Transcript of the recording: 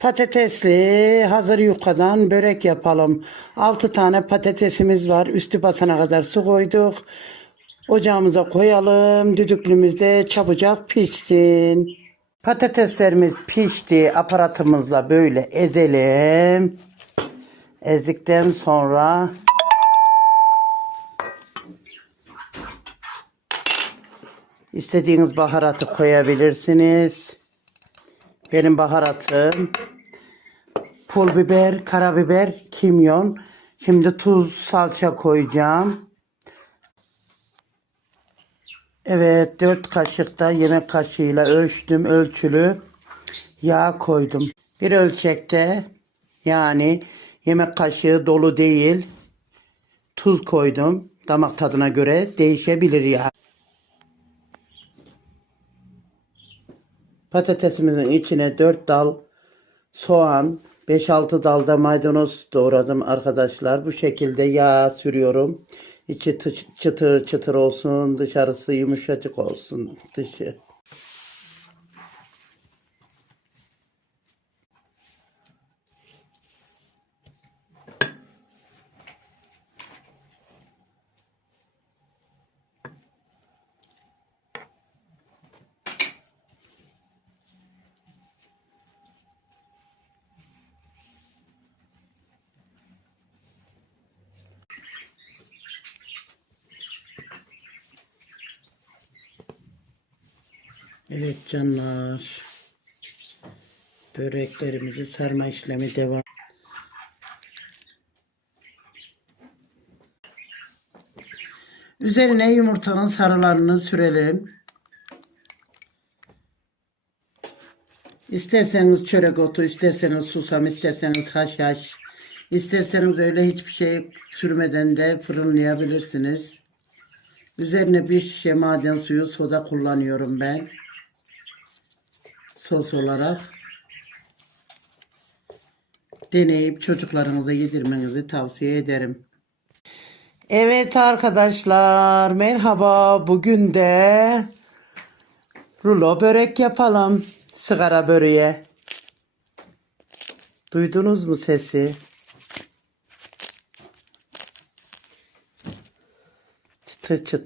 Patatesli hazır yukadan börek yapalım. 6 tane patatesimiz var. Üstü basana kadar su koyduk. Ocağımıza koyalım. Düdüklümüzde çabucak pişsin. Patateslerimiz pişti. Aparatımızla böyle ezelim. Ezdikten sonra istediğiniz baharatı koyabilirsiniz. Benim baharatım pul biber, karabiber, kimyon. Şimdi tuz, salça koyacağım. Evet 4 kaşık da yemek kaşığıyla ölçtüm ölçülü yağ koydum. Bir ölçekte yani yemek kaşığı dolu değil tuz koydum. Damak tadına göre değişebilir ya. Patatesimizin içine 4 dal soğan, 5-6 dal da maydanoz doğradım arkadaşlar. Bu şekilde yağ sürüyorum. İçi tı- çıtır çıtır olsun, dışarısı yumuşacık olsun dışı. Evet canlar. Böreklerimizi sarma işlemi devam. Üzerine yumurtanın sarılarını sürelim. İsterseniz çörek otu, isterseniz susam, isterseniz haşhaş, isterseniz öyle hiçbir şey sürmeden de fırınlayabilirsiniz. Üzerine bir şişe maden suyu soda kullanıyorum ben. Sos olarak. Deneyip çocuklarınıza yedirmenizi tavsiye ederim. Evet arkadaşlar merhaba. Bugün de rulo börek yapalım. Sigara böreği. Duydunuz mu sesi? Çıtır çıtır.